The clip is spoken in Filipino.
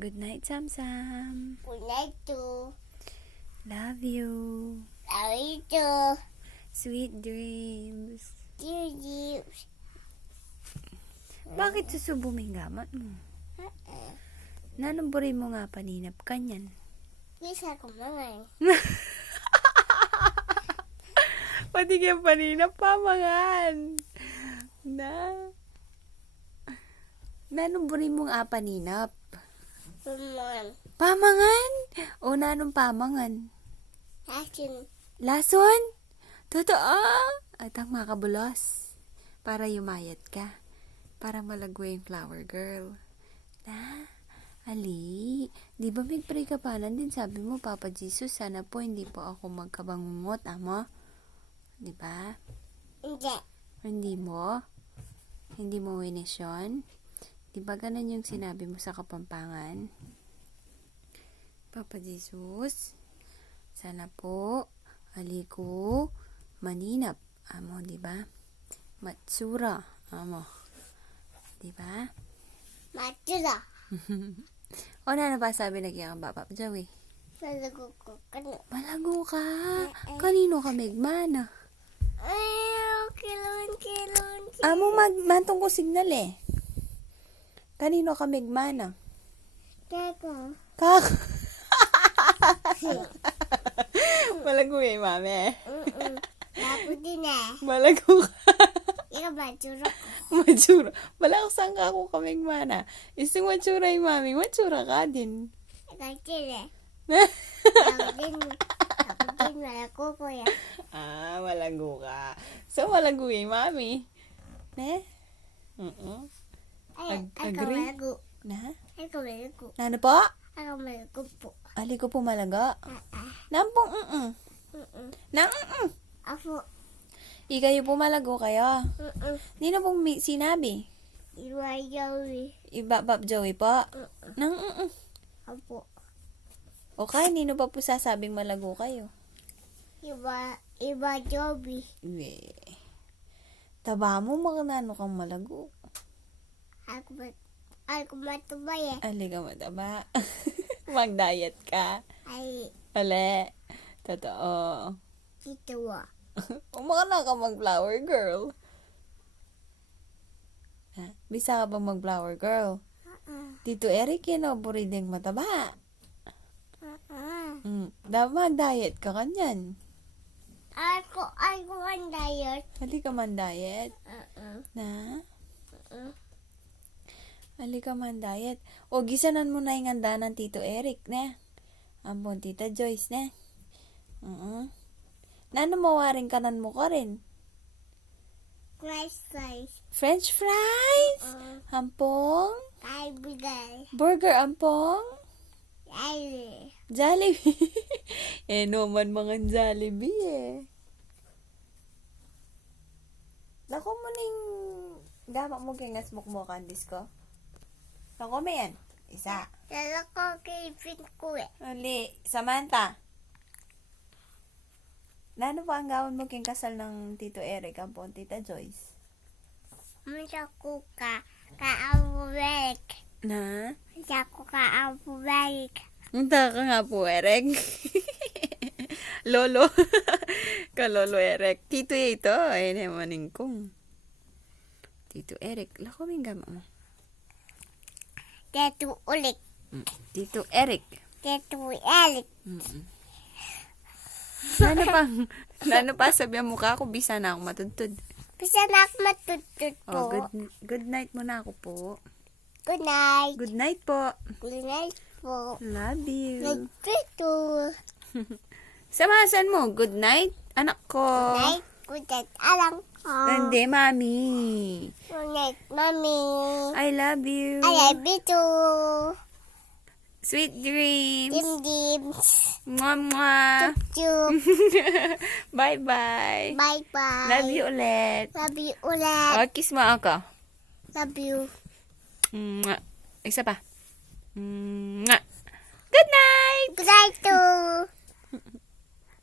Good night, Sam Sam. Good night too. Love you. Love you too. Sweet dreams. Dear dreams. Bakit susubo may gamat mo? Nanamburi mo nga paninap kanyan. Bisa ko naman. Pati kaya paninap pamangan. Nanamburi mo nga paninap. Naman. Pamangan? O nanong pamangan? Akin. Lason? Totoo? At ang makabulos. Para yumayat ka. Para malago yung flower girl. Ali, di ba may-pray ka pa din? Sabi mo, Papa Jesus, sana po hindi po ako magkabangungot, amo? Di ba? Hindi. Hindi mo? Hindi mo winis yun? Di ba ganun yung sinabi mo sa Kapampangan? Papa Jesus, sana po, ali ko, maninap, amo, di ba? Matsura, amo. Di ba? Matula. O na ba sabi na kaya kang Papa Joey? Malago ko ka na. Malago ka. Kanino ka megmana? Ay, kilon. Amo mantong ko signal eh. Kanino ka megmana? Keko. Kak. Malago eh, mami. Lapo din eh. Malago ka. Ikaw matsura ko. Matsura. Malakasan ka ako kamigmana. Isang matsura yung mami. Matsura ka din. Ikaw din eh. Ako din malago ko yan. Malago ka. So, malago yung mami. Ne? Ay, ako Agree? malago. Na? Ako malago. Nano po? Ako malago po. Ali ko po malaga. Nampong Nang Ako. Ikayo po malago kayo. Nino pong sinabi? Iwayawi. Ibabab Joey po? Nang Apo. Okay, nino pa po sasabing malago kayo? Iba Joby. Taba mo, makanano kang malago. Ako matubay eh. Ali ka mataba. Mag-diet ka. Ay, Ali. Totoo. ito ah. Umakana ka mag-flower girl. Bisa ka ba mag-flower girl? Tito Eric yan o, burideng mataba. Dapat mag-diet ka kanyan. Ako ang diet. Ali ka man diet. Na? Ali ka man diet. O, gisanan mo na yung handa ng Tito Eric, ne? Ambon, Tita Joyce, ne? Nano mawaring kanan mo ka rin? Fries. French fries? Ampong? Ay, bigay. Burger ampong? Ay, Jollibee. Naman mga Jollibee eh. Nako mo ning dapat mo kay ngasmok mo kandis ko. Nako mo yan. Isa. dala ko kay Pin ko eh. Uli. Samantha. Nano pa ang gawin mo king kasal ng Tito Eric ampong Tita Joyce? Masa ko ka-abuberik. Na? Masa ko ka-abuberik. Munta ka nga po, Eric. Lolo. Kalolo Eric. Tito ito. Ay, namaning kong. Tito Eric. Lako may gama mo. Tetu ulit. Tito Eric. Tetu elik. Nano pa sabi ang mukha ko, bisa na ako matudtod. Bisa na ako matutut po. Oh, good night muna ako po. Good night. Good night po. Good night po. Love you. Nagpito. Samahan mo, good night, anak ko. Good night. Good night. Alang ko. Hindi, mami. Good night, mommy. I love you. I love you too. Sweet dreams. Dim. Mwah, mwah. Chup. Bye-bye. Bye-bye. Love you ulit. Love you ulit. Oh, kiss mo ako. Love you. Mwah. Isa pa. Mwah. Good night. Good night too.